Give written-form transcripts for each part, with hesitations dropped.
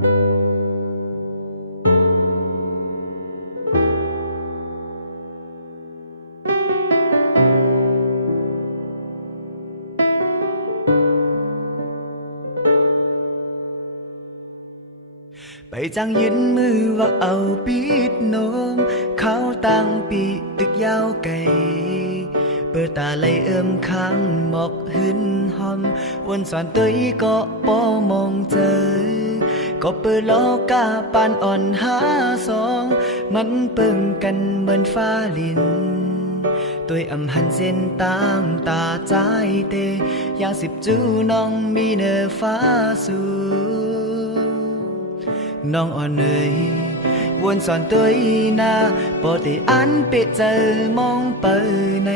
ไปจังยืนมือว่าเอาปิดโนมเขาตั้งปีตึกยาวไกลเปิดตาไหลข้างหมอกหืนหอมวนสอนเตยก็ป้อมองเจอก็เปิดล้อกาปานอ่อนหาสองมันเปิ่งกันเหมือนฟ้าลินตัวอำหันเส้นตามตาใจเตอยากสิบจูน้องมีเนื้อฟ้าสูน้องอ่อนเอ่ยวนสอนตัวนาปอติอันเปเจอมองเปิใน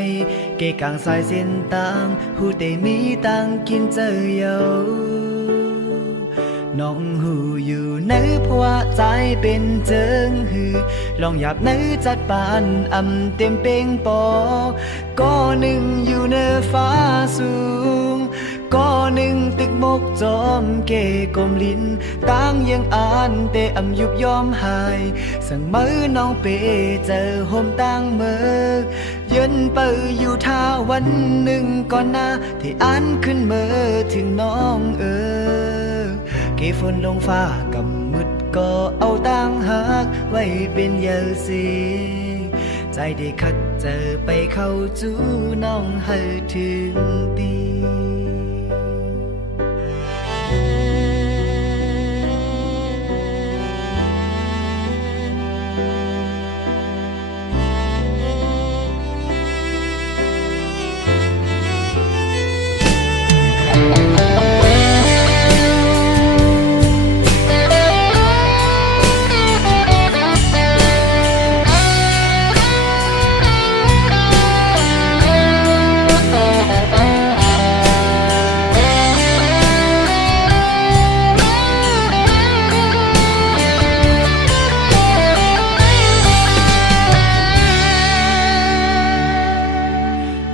เกกางสายเส้นตางหูเตมีตังกินเจอเยาน้องหูอยู่ในเพราะว่าใจเป็นเจิงหือลองหยับในจัดปานอำเต็มเป่งปอก็หนึ่งอยู่ในฟ้าสูงก็หนึ่งตึกมกจอมเกกลมลิ้นตั้งยังอ่านแต่อำยุบยอมหายสั่งมือน้องเปเจอโฮมตั้งเมื่อเย็นเปิดอยู่ท่าวันหนึ่งก่อนหน้าที่อ่านขึ้นเมื่อถึงน้องเกฝนลงฟ้ากำมืดก็เอาตั้งหักไว้เป็นเยาสีใจได้คัดเจอไปเข้าจูน้องให้ถึงตี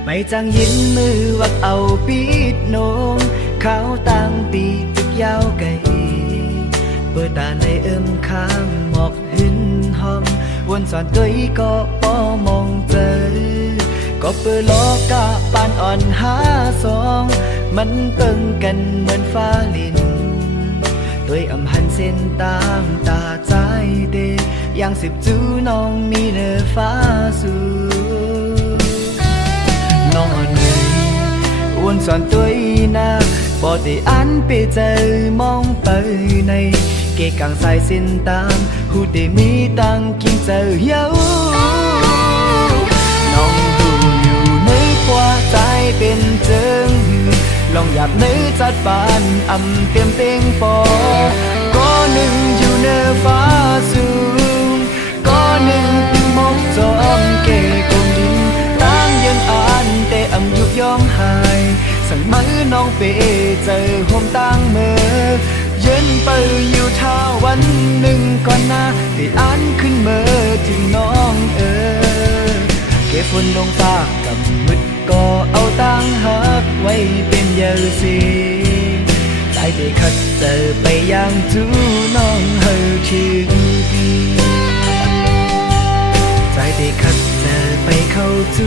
ไปจังยินมือวักเอาปิดโนมเขาตั้งปีตึกยาวไกลเปิดตาในข้างหมอกหืนหอมวนสอนตัวก็ป้อมองเจอก็เปิดล้อกะปานอ่อนหาสองมันเปิ่งกันเหมือนฟ้าลินตัวอำหันเส้นตามตาใจเดอย่างสิบจูน้องมีเนื้อฟ้าสูน้องอ่อนเอ่ยวนสอนตัวนาบอได้อันเปเจอมองไปในเกกางสายเส้นตามหูได้มีตังกินเจอเยาน้องดูอยู่ในกว่าใจเป็นเจิงลองหยับในจัดปานอำเต็มเต็งปอก็หนึ่งอยู่ในฟ้าสูงก็หนึ่งตึงมกจอมเกกงดินตั้งยังอ่านแต่อำยุบยอมหายสั่งมือน้องเปเจอโฮมตั้งเมื่อเย็นไปอยู่ท่าวันหนึ่งก่อนหน้าที่อ่านขึ้นเมื่อถึงน้องเก็บฝนลงฟ้ากับมืดก็เอาตั้งหักไว้เป็นเยาสีใจได้คัดเจอไปอย่างจูน้องเฮาถึงใจได้คัดเจอไปเข้าจู